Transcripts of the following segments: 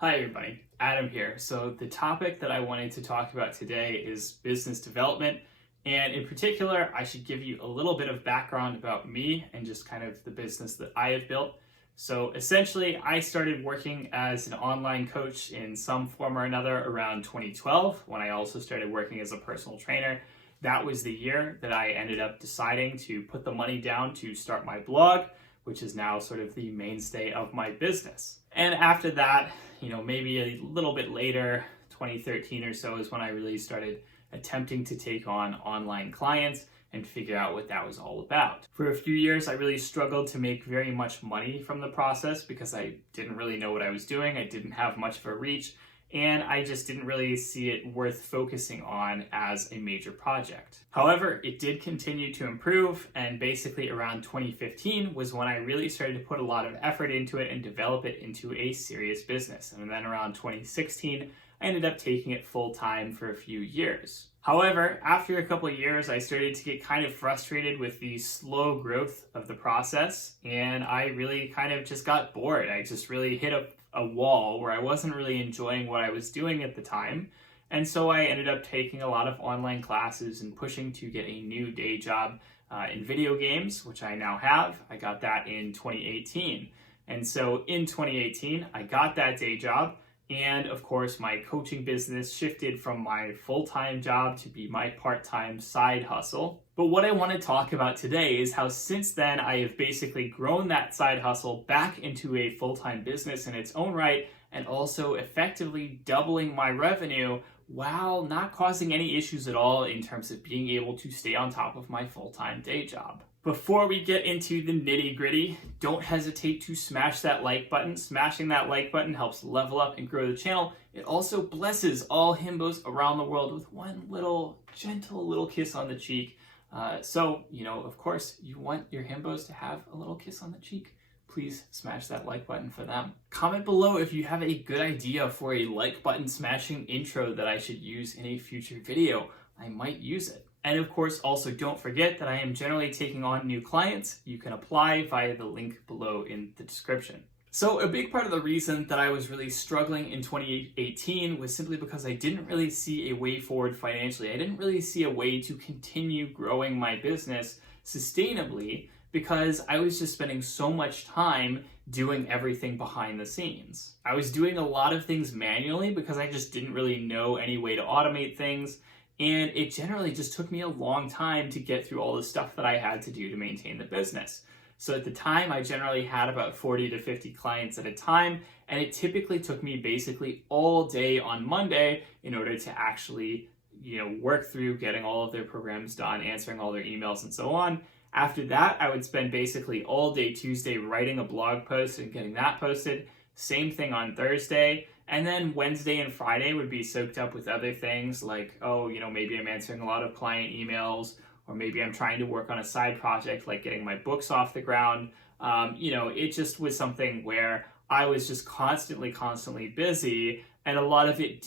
Hi everybody, Adam here. So the topic that I wanted to talk about today is business development, and in particular, I should give you a little bit of background about me and just kind of the business that I have built. So essentially, I started working as an online coach in some form or another around 2012, when I also started working as a personal trainer. That was the year that I ended up deciding to put the money down to start my blog, which is now sort of the mainstay of my business. And after that, maybe a little bit later, 2013 or so, is when I really started attempting to take on online clients and figure out what that was all about. For a few years, I really struggled to make very much money from the process because I didn't really know what I was doing. I didn't have much of a reach, and I just didn't really see it worth focusing on as a major project. However, it did continue to improve, and basically around 2015 was when I really started to put a lot of effort into it and develop it into a serious business. And then around 2016, I ended up taking it full time for a few years. However, after a couple of years, I started to get kind of frustrated with the slow growth of the process, and I really kind of just got bored. I just really hit a wall where I wasn't really enjoying what I was doing at the time. And so I ended up taking a lot of online classes and pushing to get a new day job in video games, which I now have. I got that in 2018. And so in 2018, I got that day job. And of course, my coaching business shifted from my full-time job to be my part-time side hustle. But what I want to talk about today is how since then I have basically grown that side hustle back into a full-time business in its own right, and also effectively doubling my revenue while not causing any issues at all in terms of being able to stay on top of my full-time day job. Before we get into the nitty-gritty, don't hesitate to smash that like button. Smashing that like button helps level up and grow the channel. It also blesses all Himbos around the world with one little, gentle little kiss on the cheek. Of course, you want your Himbos to have a little kiss on the cheek. Please smash that like button for them. Comment below if you have a good idea for a like button smashing intro that I should use in a future video. I might use it. And of course, also don't forget that I am generally taking on new clients. You can apply via the link below in the description. So a big part of the reason that I was really struggling in 2018 was simply because I didn't really see a way forward financially. I didn't really see a way to continue growing my business sustainably because I was just spending so much time doing everything behind the scenes. I was doing a lot of things manually because I just didn't really know any way to automate things. And it generally just took me a long time to get through all the stuff that I had to do to maintain the business. So at the time, I generally had about 40 to 50 clients at a time, and it typically took me basically all day on Monday in order to actually, work through getting all of their programs done, answering all their emails and so on. After that, I would spend basically all day Tuesday writing a blog post and getting that posted. Same thing on Thursday. And then Wednesday and Friday would be soaked up with other things like, maybe I'm answering a lot of client emails, or maybe I'm trying to work on a side project like getting my books off the ground. It just was something where I was just constantly busy, and a lot of it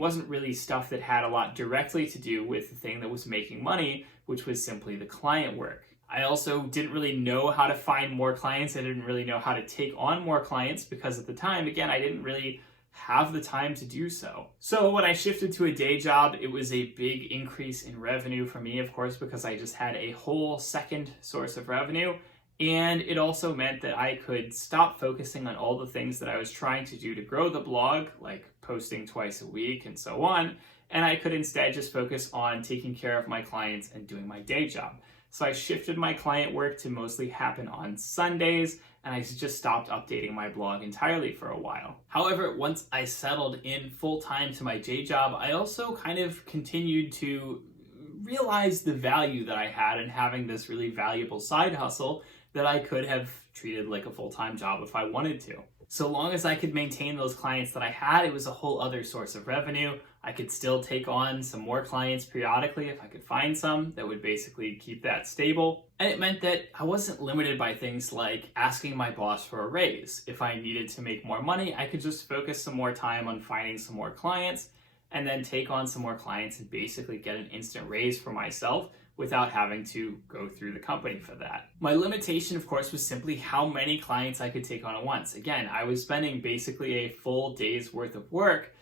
wasn't really stuff that had a lot directly to do with the thing that was making money, which was simply the client work. I also didn't really know how to find more clients. I didn't really know how to take on more clients because at the time, again, I didn't really have the time to do so. So when I shifted to a day job, it was a big increase in revenue for me, of course, because I just had a whole second source of revenue. And it also meant that I could stop focusing on all the things that I was trying to do to grow the blog, like posting twice a week and so on. And I could instead just focus on taking care of my clients and doing my day job. So I shifted my client work to mostly happen on Sundays, and I just stopped updating my blog entirely for a while. However, once I settled in full-time to my day job, I also kind of continued to realize the value that I had in having this really valuable side hustle that I could have treated like a full-time job if I wanted to. So long as I could maintain those clients that I had, it was a whole other source of revenue. I could still take on some more clients periodically if I could find some that would basically keep that stable. And it meant that I wasn't limited by things like asking my boss for a raise. If I needed to make more money, I could just focus some more time on finding some more clients and then take on some more clients and basically get an instant raise for myself without having to go through the company for that. My limitation, of course, was simply how many clients I could take on at once. Again, I was spending basically a full day's worth of work,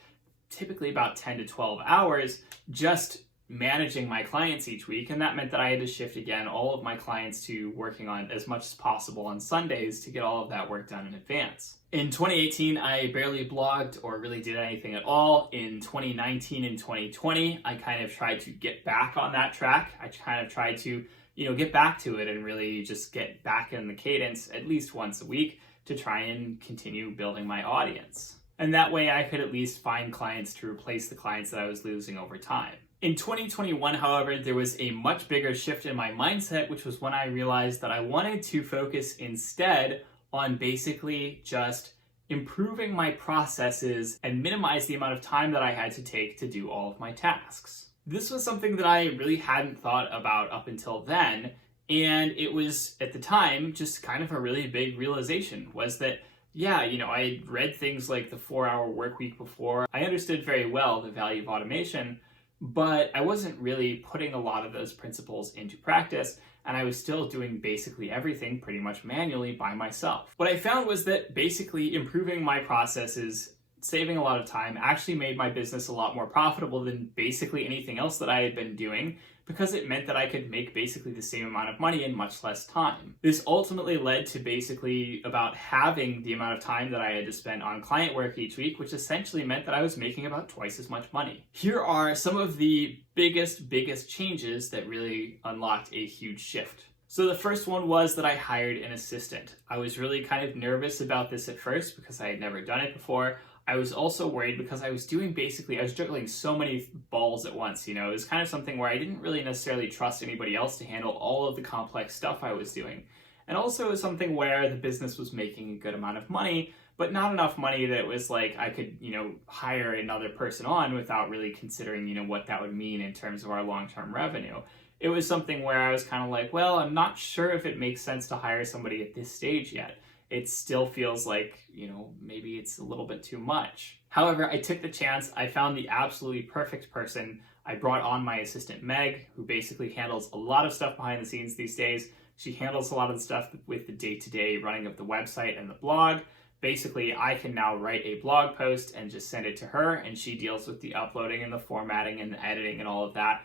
typically about 10 to 12 hours, just managing my clients each week, and that meant that I had to shift again all of my clients to working on as much as possible on Sundays to get all of that work done in advance. In 2018, I barely blogged or really did anything at all. In 2019 and 2020, I kind of tried to get back on that track. I kind of tried to, get back to it and really just get back in the cadence at least once a week to try and continue building my audience. And that way I could at least find clients to replace the clients that I was losing over time. In 2021, however, there was a much bigger shift in my mindset, which was when I realized that I wanted to focus instead on basically just improving my processes and minimize the amount of time that I had to take to do all of my tasks. This was something that I really hadn't thought about up until then, and it was, at the time, just kind of a really big realization, was that I read things like the 4-Hour Work Week before. I understood very well the value of automation, but I wasn't really putting a lot of those principles into practice, and I was still doing basically everything pretty much manually by myself. What I found was that basically improving my processes, saving a lot of time, actually made my business a lot more profitable than basically anything else that I had been doing, because it meant that I could make basically the same amount of money in much less time. This ultimately led to basically about halving the amount of time that I had to spend on client work each week, which essentially meant that I was making about twice as much money. Here are some of the biggest changes that really unlocked a huge shift. So the first one was that I hired an assistant. I was really kind of nervous about this at first because I had never done it before. I was also worried because I was juggling so many balls at once. It was kind of something where I didn't really necessarily trust anybody else to handle all of the complex stuff I was doing. And also it was something where the business was making a good amount of money, but not enough money that it was like I could, hire another person on without really considering, what that would mean in terms of our long-term revenue. It was something where I was kind of like, well, I'm not sure if it makes sense to hire somebody at this stage yet. It still feels like, maybe it's a little bit too much. However, I took the chance. I found the absolutely perfect person. I brought on my assistant, Meg, who basically handles a lot of stuff behind the scenes these days. She handles a lot of the stuff with the day-to-day running of the website and the blog. Basically, I can now write a blog post and just send it to her, and she deals with the uploading and the formatting and the editing and all of that,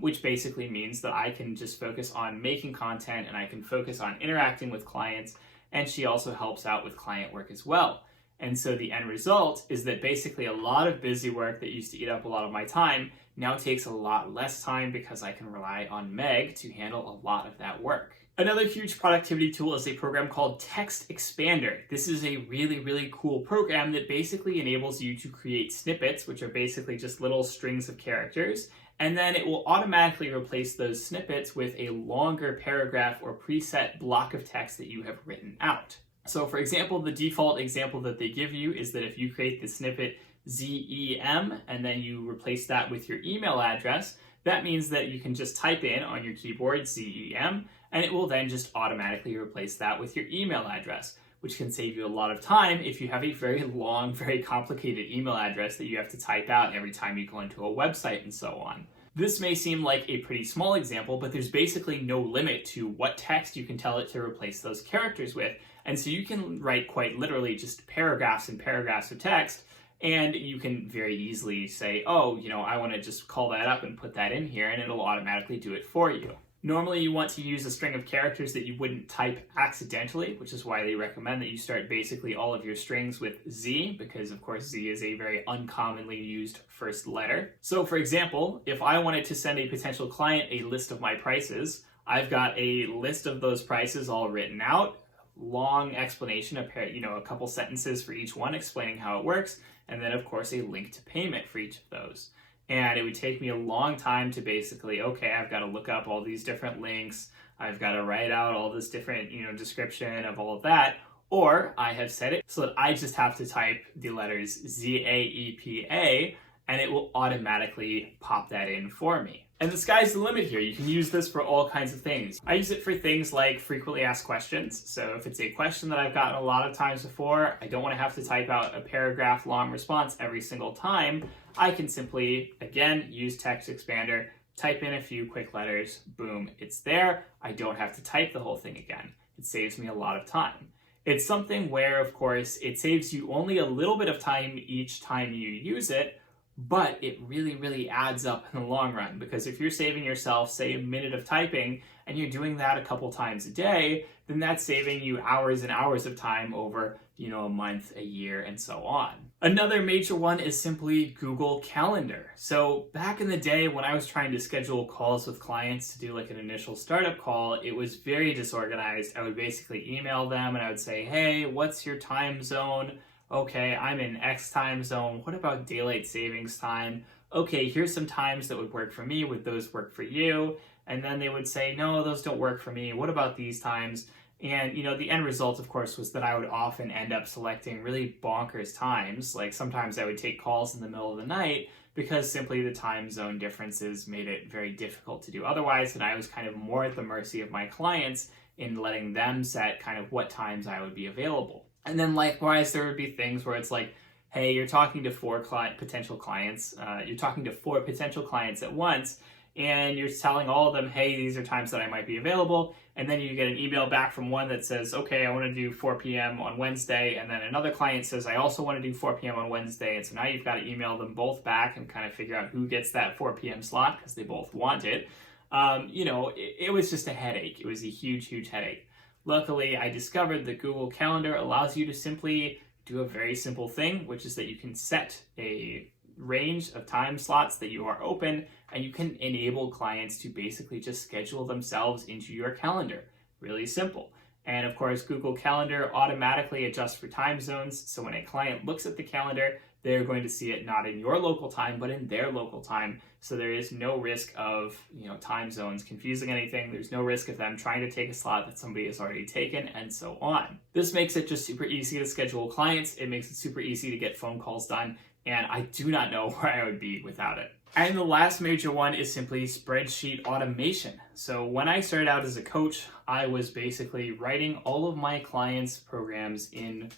which basically means that I can just focus on making content and I can focus on interacting with clients, and she also helps out with client work as well. And so the end result is that basically a lot of busy work that used to eat up a lot of my time now takes a lot less time because I can rely on Meg to handle a lot of that work. Another huge productivity tool is a program called TextExpander. This is a really cool program that basically enables you to create snippets, which are basically just little strings of characters, and then it will automatically replace those snippets with a longer paragraph or preset block of text that you have written out. So for example, the default example that they give you is that if you create the snippet ZEM and then you replace that with your email address, that means that you can just type in on your keyboard ZEM, and it will then just automatically replace that with your email address, which can save you a lot of time if you have a very long, very complicated email address that you have to type out every time you go into a website and so on. This may seem like a pretty small example, but there's basically no limit to what text you can tell it to replace those characters with. And so you can write quite literally just paragraphs and paragraphs of text, and you can very easily say, oh, I want to just call that up and put that in here, and it'll automatically do it for you. Normally you want to use a string of characters that you wouldn't type accidentally, which is why they recommend that you start basically all of your strings with Z, because of course Z is a very uncommonly used first letter. So for example, if I wanted to send a potential client a list of my prices, I've got a list of those prices all written out, long explanation, a couple sentences for each one explaining how it works, and then of course a link to payment for each of those. And it would take me a long time to basically, okay, I've got to look up all these different links, I've got to write out all this different, description of all of that, or I have set it so that I just have to type the letters ZAEPA, and it will automatically pop that in for me. And the sky's the limit here. You can use this for all kinds of things. I use it for things like frequently asked questions. So if it's a question that I've gotten a lot of times before, I don't want to have to type out a paragraph long response every single time. I can simply, again, use TextExpander, type in a few quick letters, boom, it's there. I don't have to type the whole thing again. It saves me a lot of time. It's something where, of course, it saves you only a little bit of time each time you use it, but it really, really adds up in the long run, because if you're saving yourself, say, a minute of typing, and you're doing that a couple times a day, then that's saving you hours and hours of time over, a month, a year, and so on. Another major one is simply Google Calendar. So back in the day when I was trying to schedule calls with clients to do like an initial startup call, it was very disorganized. I would basically email them and I would say, hey, what's your time zone? Okay, I'm in X time zone. What about daylight savings time? Okay, here's some times that would work for me. Would those work for you? And then they would say, no, those don't work for me. What about these times? And, the end result, of course, was that I would often end up selecting really bonkers times. Like sometimes I would take calls in the middle of the night because simply the time zone differences made it very difficult to do otherwise. And I was kind of more at the mercy of my clients in letting them set kind of what times I would be available. And then likewise, there would be things where it's like, hey, you're talking to four potential clients. You're talking to four potential clients at once, and you're telling all of them, hey, these are times that I might be available. And then you get an email back from one that says, okay, I want to do 4 p.m. on Wednesday. And then another client says, I also want to do 4 p.m. on Wednesday. And so now you've got to email them both back and kind of figure out who gets that 4 p.m. slot because they both want it. It was just a headache. It was a huge, huge headache. Luckily, I discovered that Google Calendar allows you to simply do a very simple thing, which is that you can set a range of time slots that you are open, and you can enable clients to basically just schedule themselves into your calendar. Really simple. And of course, Google Calendar automatically adjusts for time zones. So when a client looks at the calendar, they're going to see it not in your local time, but in their local time. So there is no risk of, time zones confusing anything. There's no risk of them trying to take a slot that somebody has already taken, and so on. This makes it just super easy to schedule clients. It makes it super easy to get phone calls done. And I do not know where I would be without it. And the last major one is simply spreadsheet automation. So when I started out as a coach, I was basically writing all of my clients' programs in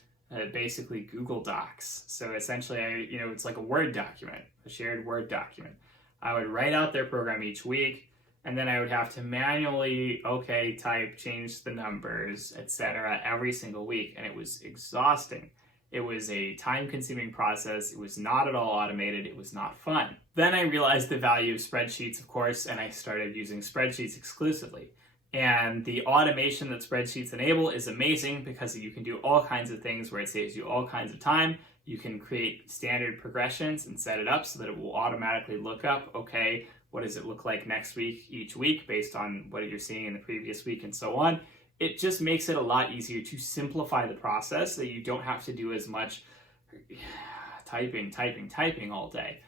basically Google Docs. So essentially, it's like a Word document, a shared Word document. I would write out their program each week, and then I would have to manually, type, change the numbers, etc. every single week, and it was exhausting. It was a time-consuming process. It was not at all automated. It was not fun. Then I realized the value of spreadsheets, of course, and I started using spreadsheets exclusively. And the automation that spreadsheets enable is amazing because you can do all kinds of things where it saves you all kinds of time. You can create standard progressions and set it up so that it will automatically look up, okay, what does it look like next week, each week, based on what you're seeing in the previous week and so on. It just makes it a lot easier to simplify the process so that you don't have to do as much typing all day.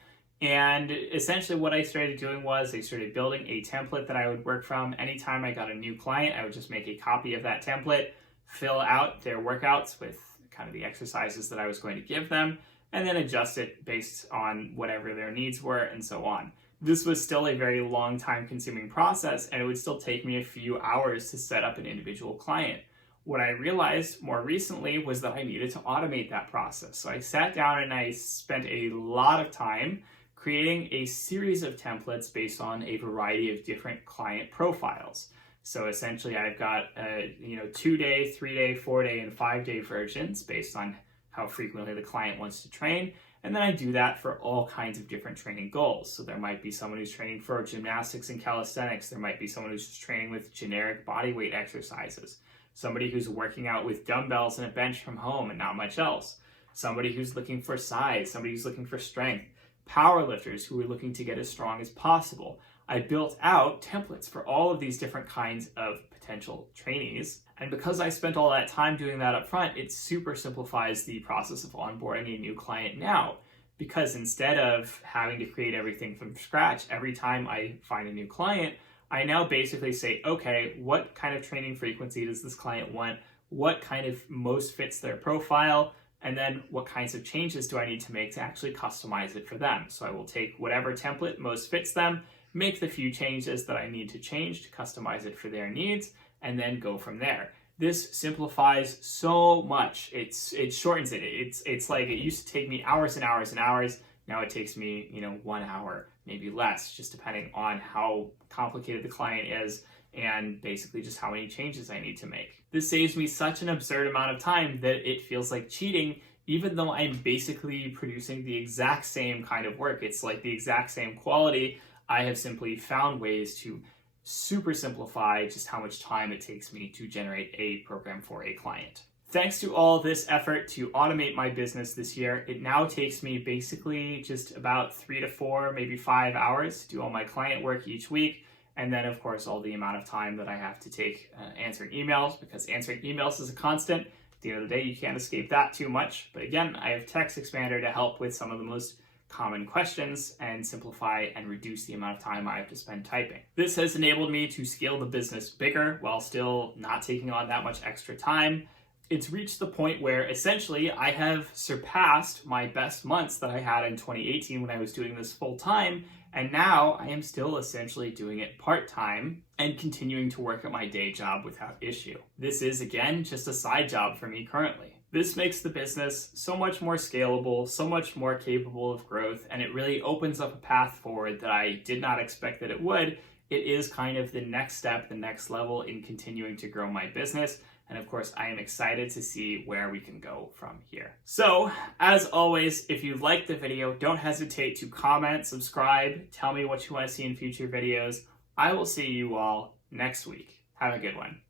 And essentially what I started doing was I started building a template that I would work from. Anytime I got a new client, I would just make a copy of that template, fill out their workouts with kind of the exercises that I was going to give them, and then adjust it based on whatever their needs were and so on. This was still a very long time-consuming process, and it would still take me a few hours to set up an individual client. What I realized more recently was that I needed to automate that process. So I sat down and I spent a lot of time creating a series of templates based on a variety of different client profiles. So essentially I've got 2-day, 3-day, 4-day, and 5-day versions based on how frequently the client wants to train. And then I do that for all kinds of different training goals. So there might be someone who's training for gymnastics and calisthenics. There might be someone who's just training with generic body weight exercises. Somebody who's working out with dumbbells and a bench from home and not much else. Somebody who's looking for size. Somebody who's looking for strength. Powerlifters who are looking to get as strong as possible. I built out templates for all of these different kinds of potential trainees. And because I spent all that time doing that up front, it super simplifies the process of onboarding a new client now. Because instead of having to create everything from scratch every time I find a new client, I now basically say, okay, what kind of training frequency does this client want? What kind of most fits their profile? And then what kinds of changes do I need to make to actually customize it for them? So I will take whatever template most fits them, make the few changes that I need to change to customize it for their needs, and then go from there. This simplifies so much. It shortens it. It's like it used to take me hours and hours and hours. Now it takes me, 1 hour, maybe less, just depending on how complicated the client is and basically just how many changes I need to make. This saves me such an absurd amount of time that it feels like cheating, even though I'm basically producing the exact same kind of work. It's like the exact same quality. I have simply found ways to super simplify just how much time it takes me to generate a program for a client. Thanks to all this effort to automate my business this year, it now takes me basically just about 3 to 4, maybe 5 hours to do all my client work each week. And then, of course, all the amount of time that I have to take answering emails, because answering emails is a constant. At the end of the day, you can't escape that too much. But again, I have TextExpander to help with some of the most common questions and simplify and reduce the amount of time I have to spend typing. This has enabled me to scale the business bigger while still not taking on that much extra time. It's reached the point where essentially I have surpassed my best months that I had in 2018 when I was doing this full time. And now I am still essentially doing it part-time and continuing to work at my day job without issue. This is, again, just a side job for me currently. This makes the business so much more scalable, so much more capable of growth, and it really opens up a path forward that I did not expect that it would. It is kind of the next step, the next level in continuing to grow my business. And of course, I am excited to see where we can go from here. So, as always, if you liked the video, don't hesitate to comment, subscribe, tell me what you want to see in future videos. I will see you all next week. Have a good one.